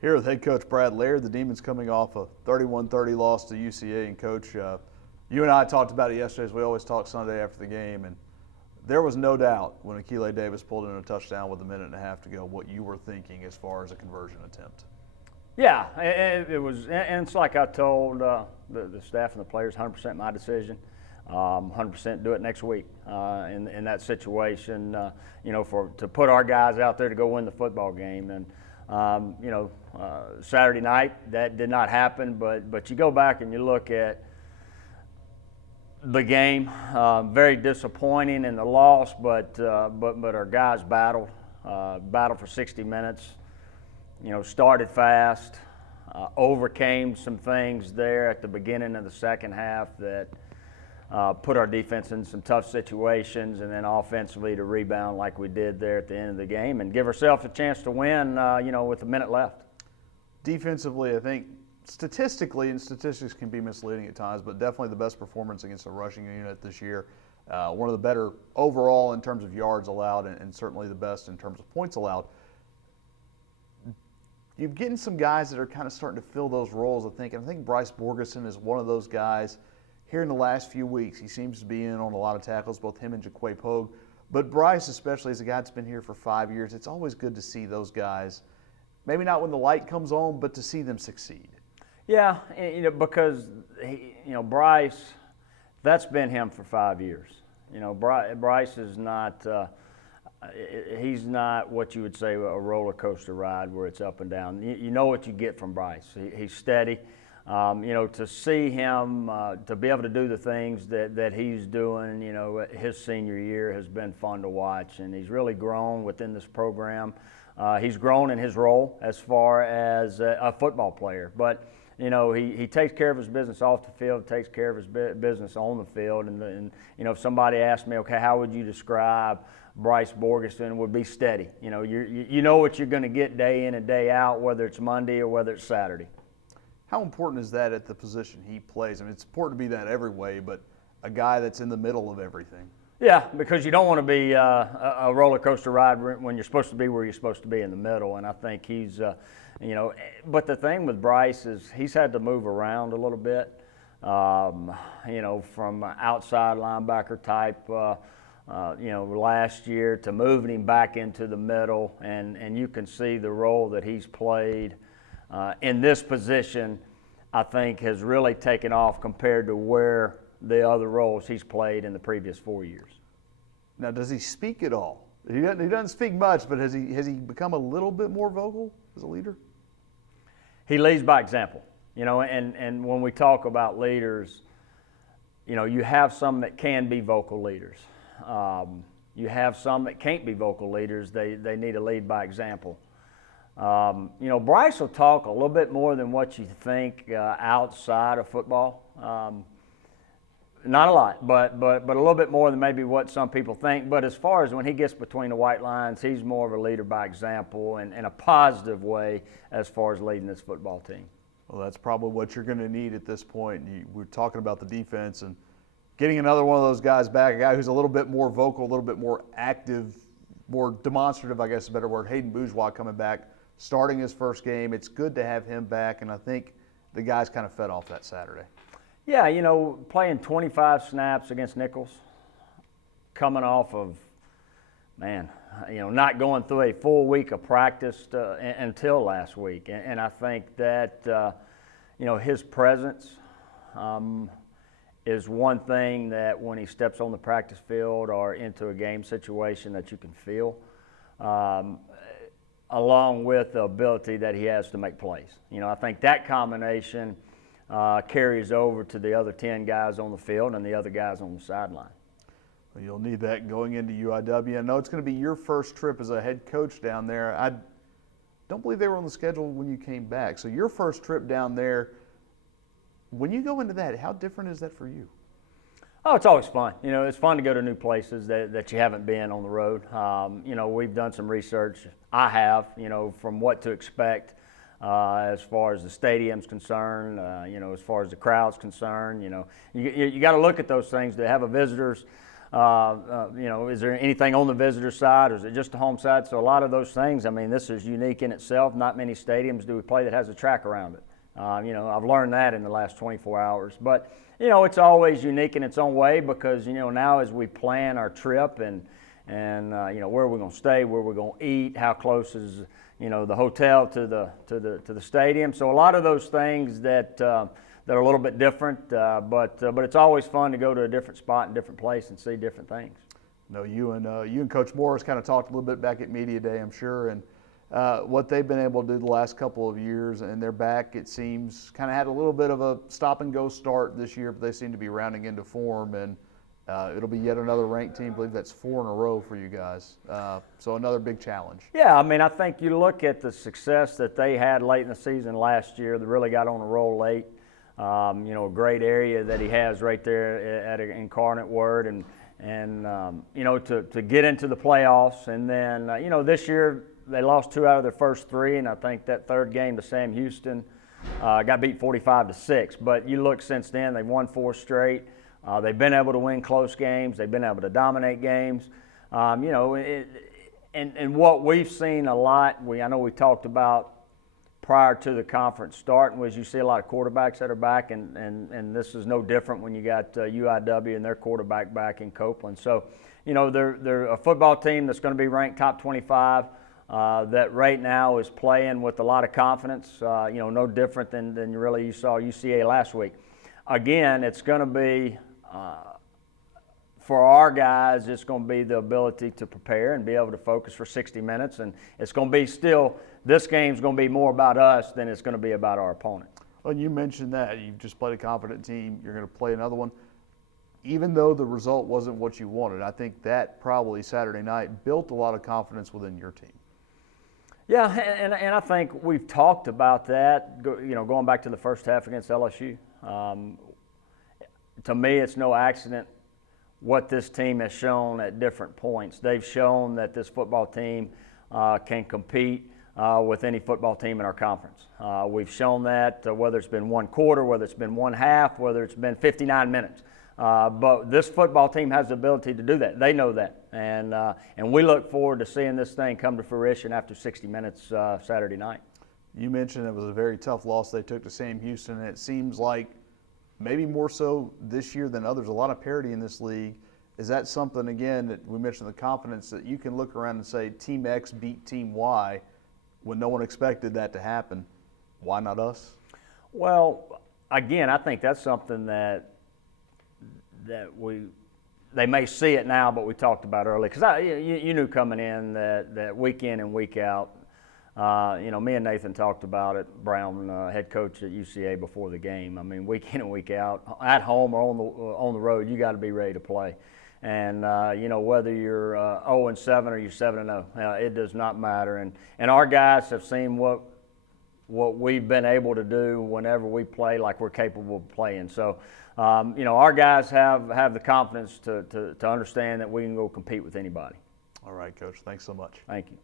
Here with head coach Brad Laird, the Demons coming off a 31-30 loss to UCA. And coach, you and I talked about it yesterday, as we always talk Sunday after the game, and there was no doubt when Akile Davis pulled in a touchdown with a minute and a half to go what you were thinking as far as a conversion attempt. Yeah, it was, and it's like I told the staff and the players, 100% my decision. 100% do it next week in that situation, to put our guys out there to go win the football game. And Saturday night that did not happen, but you go back and you look at the game, very disappointing in the loss, but our guys battled for 60 minutes. Started fast, overcame some things there at the beginning of the second half that put our defense in some tough situations, and then offensively to rebound like we did there at the end of the game and give ourselves a chance to win, with a minute left. Defensively, I think statistically, and statistics can be misleading at times, but definitely the best performance against a rushing unit this year. One of the better overall in terms of yards allowed, and certainly the best in terms of points allowed. You're getting some guys that are kind of starting to fill those roles, I think Bryce Borgeson is one of those guys. Here in the last few weeks, he seems to be in on a lot of tackles, both him and Jaquay Pogue. But Bryce, especially as a guy that's been here for 5 years, it's always good to see those guys, maybe not when the light comes on, but to see them succeed. Yeah, because Bryce, that's been him for 5 years. Bryce is not. He's not what you would say a roller coaster ride where it's up and down. You know what you get from Bryce. He's steady. To see him, to be able to do the things that he's doing, his senior year has been fun to watch, and he's really grown within this program. He's grown in his role as far as a football player, but he takes care of his business off the field, takes care of his business on the field, and if somebody asked me, okay, how would you describe Bryce Borgeson, would be steady. You know what you're going to get day in and day out, whether it's Monday or whether it's Saturday. How important is that at the position he plays? I mean, it's important to be that every way, but a guy that's in the middle of everything. Yeah, because you don't want to be a roller coaster ride when you're supposed to be where you're supposed to be in the middle. And I think he's, but the thing with Bryce is he's had to move around a little bit, from outside linebacker type, last year to moving him back into the middle. And you can see the role that he's played in this position, I think, has really taken off compared to where the other roles he's played in the previous 4 years. Now, does he speak at all? He doesn't speak much, but has he become a little bit more vocal as a leader? He leads by example, and when we talk about leaders, you have some that can be vocal leaders. You have some that can't be vocal leaders. They need to lead by example. Bryce will talk a little bit more than what you think outside of football. Not a lot, but a little bit more than maybe what some people think. But as far as when he gets between the white lines, he's more of a leader by example and in a positive way as far as leading this football team. Well, that's probably what you're going to need at this point. We're talking about the defense and getting another one of those guys back, a guy who's a little bit more vocal, a little bit more active, more demonstrative, I guess is a better word. Hayden Bourgeois coming back, starting his first game. It's good to have him back, and I think the guys kind of fed off that Saturday. Yeah, playing 25 snaps against Nichols, coming off of, not going through a full week of practice until last week. And I think that, his presence is one thing that when he steps on the practice field or into a game situation that you can feel. Along with the ability that he has to make plays. I think that combination carries over to the other 10 guys on the field and the other guys on the sideline. Well, you'll need that going into UIW. I know it's going to be your first trip as a head coach down there. I don't believe they were on the schedule when you came back. So your first trip down there, when you go into that, how different is that for you? Oh, it's always fun. It's fun to go to new places that you haven't been on the road. We've done some research. I have, from what to expect as far as the stadium's concerned, as far as the crowd's concerned. You got to look at those things. To have a visitor's Is there anything on the visitor side, or is it just the home side? So a lot of those things, I mean, this is unique in itself. Not many stadiums do we play that has a track around it. I've learned that in the last 24 hours. But, it's always unique in its own way because, now as we plan our trip and where we're going to stay, where we're going to eat, how close is, the hotel to the stadium. So a lot of those things that are a little bit different, but it's always fun to go to a different spot and different place and see different things. No, you and Coach Morris kind of talked a little bit back at Media Day, I'm sure, and what they've been able to do the last couple of years, and they're back, it seems, kind of had a little bit of a stop-and-go start this year, but they seem to be rounding into form, and it'll be yet another ranked team. I believe that's 4 in a row for you guys, so another big challenge. Yeah, I mean, I think you look at the success that they had late in the season last year. They really got on a roll late. A great area that he has right there at Incarnate Word, and to get into the playoffs. And then, this year they lost 2 out of their first 3, and I think that third game to Sam Houston got beat 45-6. But you look since then, they've won 4 straight. They've been able to win close games. They've been able to dominate games. And what we've seen a lot, I know we talked about prior to the conference starting, was you see a lot of quarterbacks that are back, and this is no different when you got UIW and their quarterback back in Copeland. So, they're a football team that's going to be ranked top 25 that right now is playing with a lot of confidence, no different than you saw UCA last week. Again, it's going to be, for our guys, it's going to be the ability to prepare and be able to focus for 60 minutes, and it's going to be still – this game's going to be more about us than it's going to be about our opponent. Well, you mentioned that. You've just played a confident team. You're going to play another one. Even though the result wasn't what you wanted, I think that probably Saturday night built a lot of confidence within your team. Yeah, and I think we've talked about that, going back to the first half against LSU. To me, it's no accident what this team has shown at different points. They've shown that this football team can compete with any football team in our conference. We've shown that whether it's been one quarter, whether it's been one half, whether it's been 59 minutes. But this football team has the ability to do that. They know that. And we look forward to seeing this thing come to fruition after 60 minutes Saturday night. You mentioned it was a very tough loss they took to Sam Houston, and it seems like maybe more so this year than others, a lot of parity in this league. Is that something, again, that we mentioned the confidence that you can look around and say Team X beat Team Y when no one expected that to happen? Why not us? Well, again, I think that's something that they may see it now, but we talked about earlier. Because you knew coming in that week in and week out, me and Nathan talked about it, Brown, head coach at UCA, before the game. I mean, week in and week out, at home or on the road, you got to be ready to play. And, whether you're 0-7 or you're 7-0, it does not matter. And our guys have seen what we've been able to do whenever we play like we're capable of playing. So, our guys have the confidence to understand that we can go compete with anybody. All right, Coach. Thanks so much. Thank you.